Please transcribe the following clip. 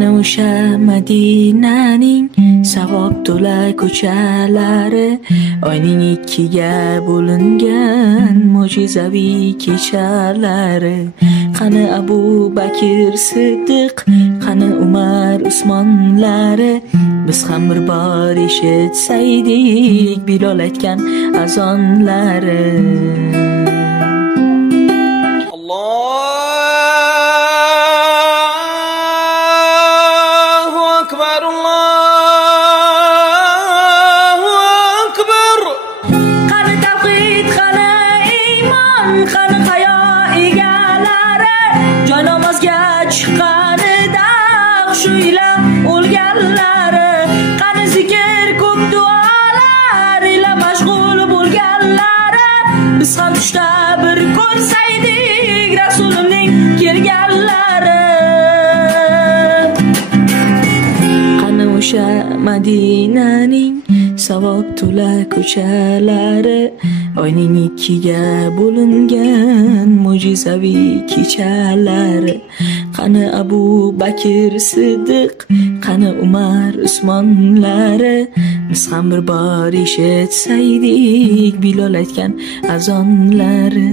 Qani o'sha Madinaning savob to'la ko'chalari, oyning ikkiga bo'lingan mo'jizaviy kechalari. Qani Abu Bakr Siddiq, qani Umar Usmonlari, biz ham bir bor eshitsaydik Bilol aytgan azonlari. Qani hayo egalari, joy namozga chiqqanida xushila o'lganlari. Qani zikr ko'p duolar ila mashg'ul bo'lganlari, biz ham tushda bir ko'rsaydik Rasulimning kelganlari. Qani o'sha Madinaning savob to'la ko'chalari, oyning ikkiga bo'lingan mo'jizaviy kechalari. Qani Abu Bakr Siddiq, qani Umar Usmonlari, biz ham bir bor eshitsaydik Bilol aytgan azonlari.